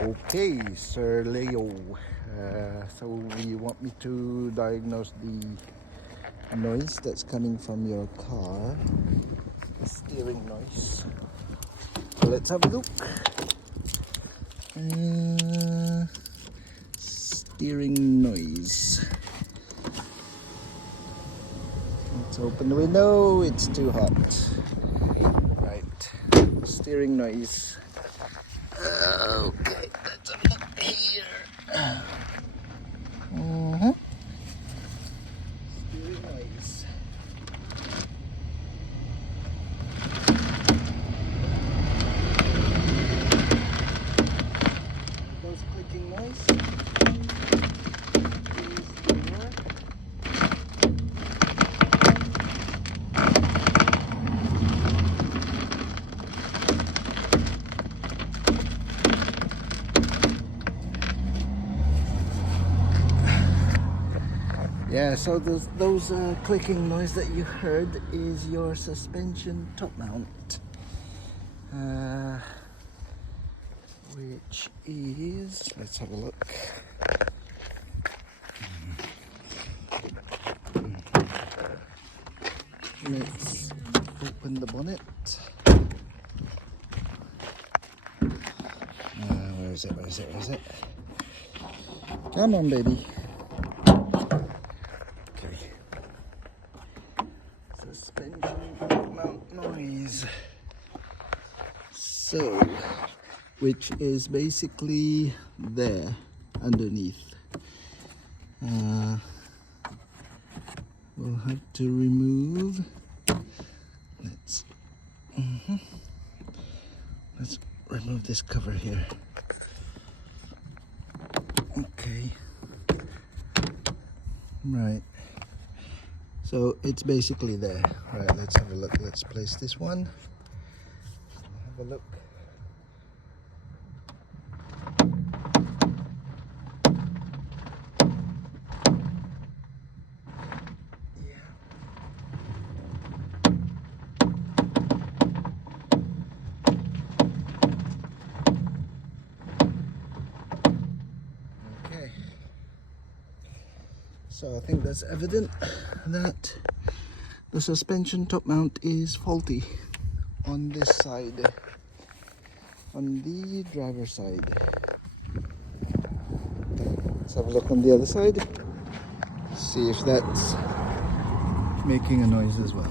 Okay, Sir Leo. So you want me to diagnose the noise that's coming from your car, the steering noise. So let's have a look. Steering noise. Let's open the window. It's too hot. Right, steering noise. Okay, let's have a look here. Steering noise. Those clicking noise. Yeah, so those clicking noise that you heard is your suspension top mount, which is, let's have a look. Let's open the bonnet. Where is it? Where is it? Where is it? Come on, baby. Suspension mount noise. So, which is basically there underneath. We'll have to remove. Let's remove this cover here. Okay. Right. So it's basically there. Right, let's have a look. Let's place this one. Have a look. Yeah. Okay. So I think that's evident that the suspension top mount is faulty on this side, on the driver's side. Let's have a look on the other side, see if that's making a noise as well.